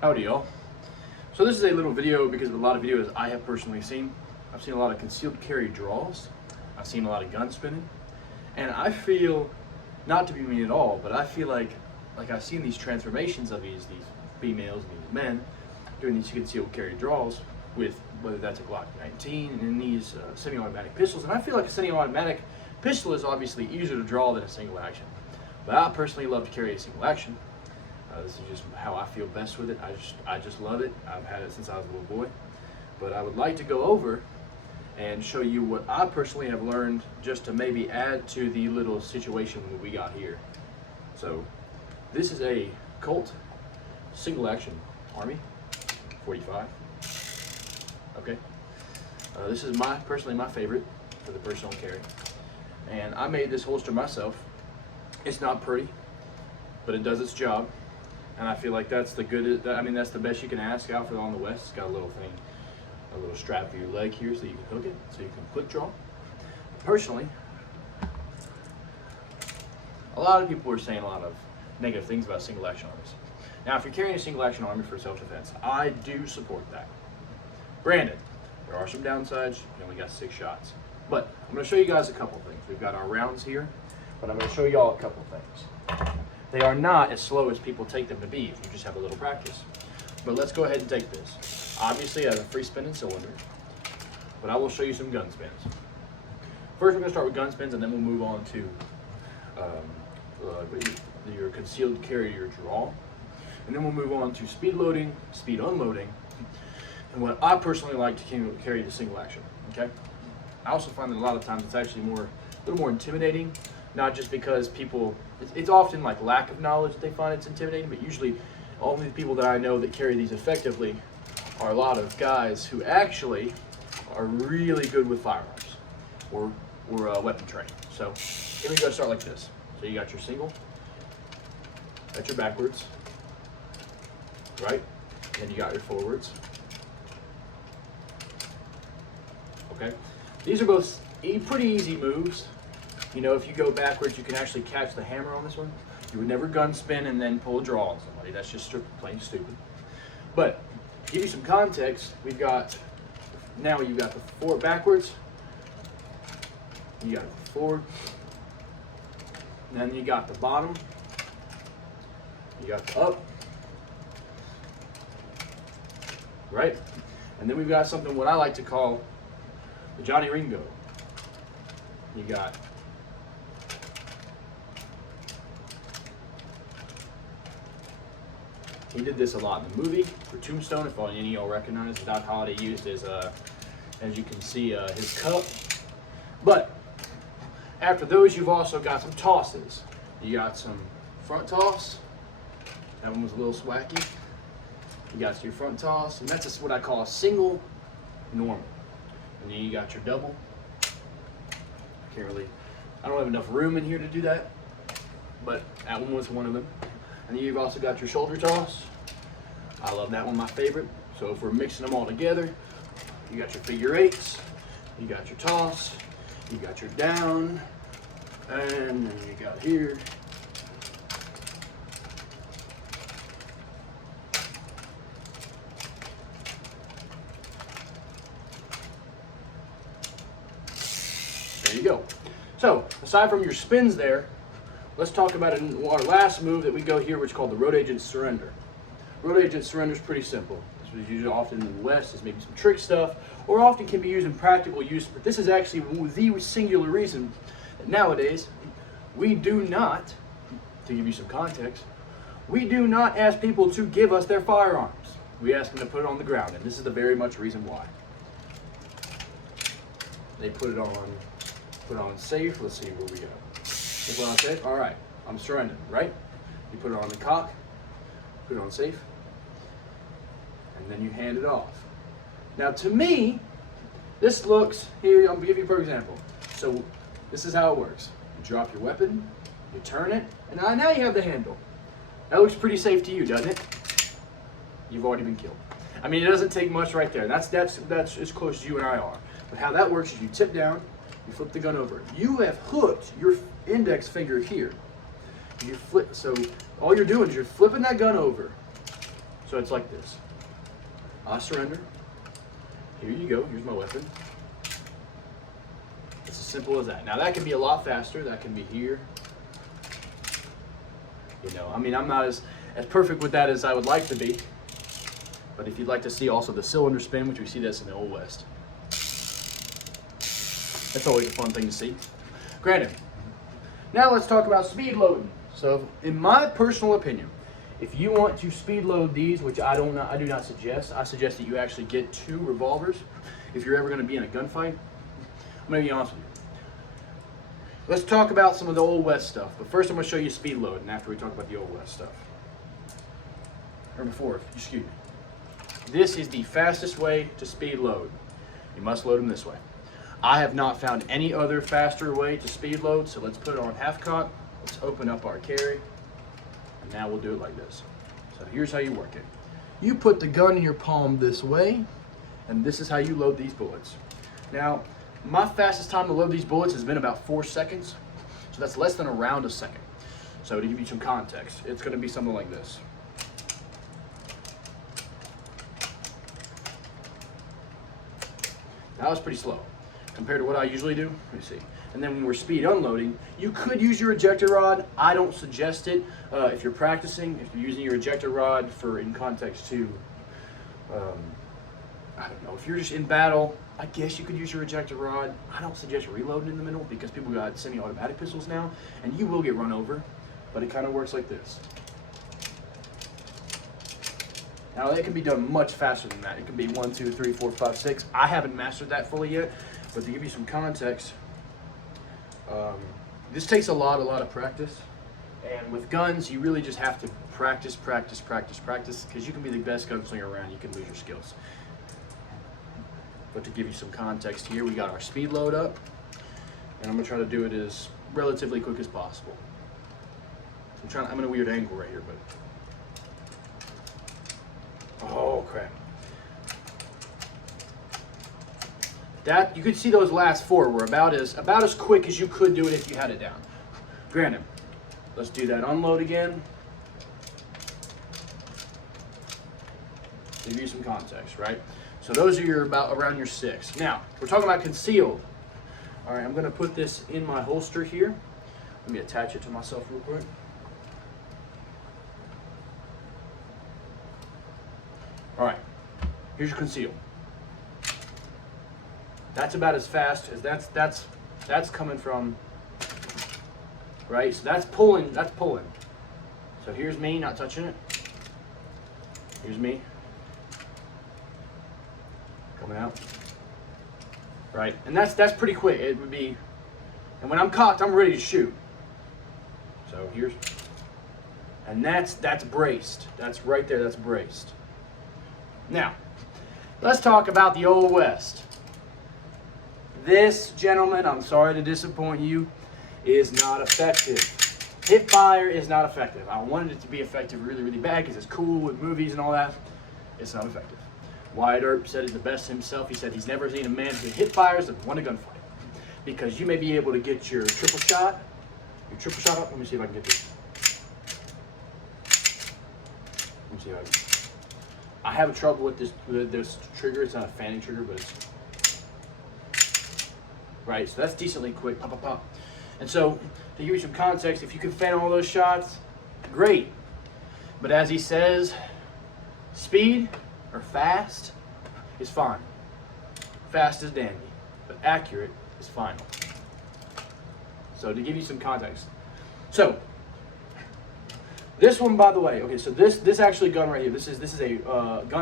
Howdy y'all. So this is a little video because of a lot of videos I have personally seen. I've seen a lot of concealed carry draws. I've seen a lot of gun spinning. And I feel, not to be mean at all, but I feel like I've seen these transformations of these females and these men doing these concealed carry draws with, whether that's a Glock 19 and in these semi-automatic pistols. And I feel like a semi-automatic pistol is obviously easier to draw than a single action. But I personally love to carry a single action. This is just how I feel best with it. I just love it. I've had it since I was a little boy. But I would like to go over and show you what I personally have learned just to maybe add to the little situation that we got here. So this is a Colt single action Army 45. Okay. This is personally my favorite for the personal carry. And I made this holster myself. It's not pretty, but it does its job. And I feel like that's the that's the best you can ask out for on the West. It's got a little thing, a little strap for your leg here so you can hook it, so you can quick draw. Personally, a lot of people are saying a lot of negative things about single action arms. Now, if you're carrying a single action army for self-defense, I do support that. Granted, there are some downsides. You only got 6 shots. But I'm going to show you guys a couple things. We've got our rounds here, but I'm going to show y'all a couple things. They are not as slow as people take them to be if you just have a little practice. But let's go ahead and take this. Obviously, I have a free spinning cylinder, but I will show you some gun spins. First, we're going to start with gun spins, and then we'll move on to your concealed carry, your draw. And then we'll move on to speed loading, speed unloading, and what I personally like to carry the single action. Okay. I also find that a lot of times it's actually a little more intimidating. Not just because people, it's often like lack of knowledge that they find it's intimidating, but usually only the people that I know that carry these effectively are a lot of guys who actually are really good with firearms or weapon training. So here we go, start like this. So you got your single, got your backwards, right? And you got your forwards. Okay, these are both pretty easy moves. You know, if you go backwards, you can actually catch the hammer on this one. You would never gun spin and then pull a draw on somebody. That's just plain stupid. But to give you some context, you've got the forward backwards. You got the forward. And then you got the bottom. You got the up. Right? And then we've got something what I like to call the Johnny Ringo. You got he did this a lot in the movie for Tombstone. If any of y'all recognize, Doc Holliday used as you can see, his cup. But after those, you've also got some tosses. You got some front toss. That one was a little swacky. You got your front toss, and that's what I call a single normal. And then you got your double. I don't have enough room in here to do that, but that one was one of them. And then you've also got your shoulder toss. I love that one, my favorite. So if we're mixing them all together, you got your figure 8s, you got your toss, you got your down, and then you got here. There you go. So aside from your spins there, let's talk about our last move that we go here, which is called the road agent surrender. Road agent surrender is pretty simple. This is used often in the West as maybe some trick stuff, or often can be used in practical use. But this is actually the singular reason that nowadays we do not, to give you some context, we do not ask people to give us their firearms. We ask them to put it on the ground, and this is the very much reason why. They put it on safe. Let's see where we go. Put it on safe. All right, I'm surrendering, right? You put it on the cock, put it on safe, and then you hand it off. Now, to me, this looks here. I'm gonna give you a perfect example. So this is how it works. You drop your weapon, you turn it, and now you have the handle. That looks pretty safe to you, doesn't it? You've already been killed. I mean, it doesn't take much right there. That's as close as you and I are. But how that works is you tip down, you flip the gun over. You have hooked your index finger here. You flip, so all you're doing is you're flipping that gun over So it's like this. I surrender. Here you go. Here's my weapon. It's as simple as that. Now that can be a lot faster. That can be here. You know, I mean, I'm not as perfect with that as I would like to be. But if you'd like to see also the cylinder spin, which we see this in the Old West, that's always a fun thing to see. Granted, now let's talk about speed loading. So in my personal opinion, if you want to speed load these, which I do not suggest, I suggest that you actually get 2 revolvers if you're ever going to be in a gunfight. I'm going to be honest with you. Let's talk about some of the Old West stuff. But first I'm going to show you speed loading after we talk about the Old West stuff. Or before, excuse me. This is the fastest way to speed load. You must load them this way. I have not found any other faster way to speed load, so let's put it on half cock. Let's open up our carry. And now we'll do it like this. So here's how you work it. You put the gun in your palm this way, and this is how you load these bullets. Now, my fastest time to load these bullets has been about 4 seconds. So that's less than around a second. So to give you some context, it's going to be something like this. That was pretty slow compared to what I usually do. Let me see. And then when we're speed unloading, you could use your ejector rod. I don't suggest it if you're practicing, if you're using your ejector rod for in context to, I don't know, if you're just in battle, I guess you could use your ejector rod. I don't suggest reloading in the middle because people got semi-automatic pistols now, and you will get run over, but it kind of works like this. Now it can be done much faster than that. It can be 1, 2, 3, 4, 5, 6. I haven't mastered that fully yet, but to give you some context, this takes a lot of practice. And with guns, you really just have to practice, because you can be the best gunslinger around, you can lose your skills. But to give you some context here, we got our speed load up, and I'm gonna try to do it as relatively quick as possible. So I'm in a weird angle right here, but. Oh crap. That you could see those last 4 were about as quick as you could do it if you had it down. Granted, let's do that unload again. Give you some context, right? So those are your around your 6. Now, we're talking about concealed. All right, I'm gonna put this in my holster here. Let me attach it to myself real quick. All right, here's your conceal. That's about as fast as that's coming from, right? So that's pulling. So here's me not touching it. Here's me coming out, right? And that's pretty quick. It would be, and when I'm cocked, I'm ready to shoot. So here's, and that's braced. That's right there. That's braced. Now, let's talk about the Old West. This, gentlemen, I'm sorry to disappoint you, is not effective. Hip fire is not effective. I wanted it to be effective really bad because it's cool with movies and all that. It's not effective. Wyatt Earp said it the best himself. He said he's never seen a man who hit fires and won a gunfight. Because you may be able to get your triple shot up. Let me see if I can get this. Let me see if I can. I have trouble with this trigger. It's not a fanning trigger, but it's right. So that's decently quick. Pop, pop, pop. And so to give you some context, if you can fan all those shots, great. But as he says, speed or fast is fine. Fast is dandy, but accurate is final. So to give you some context, so. This one, by the way, okay, so this actually gun right here, this is a gun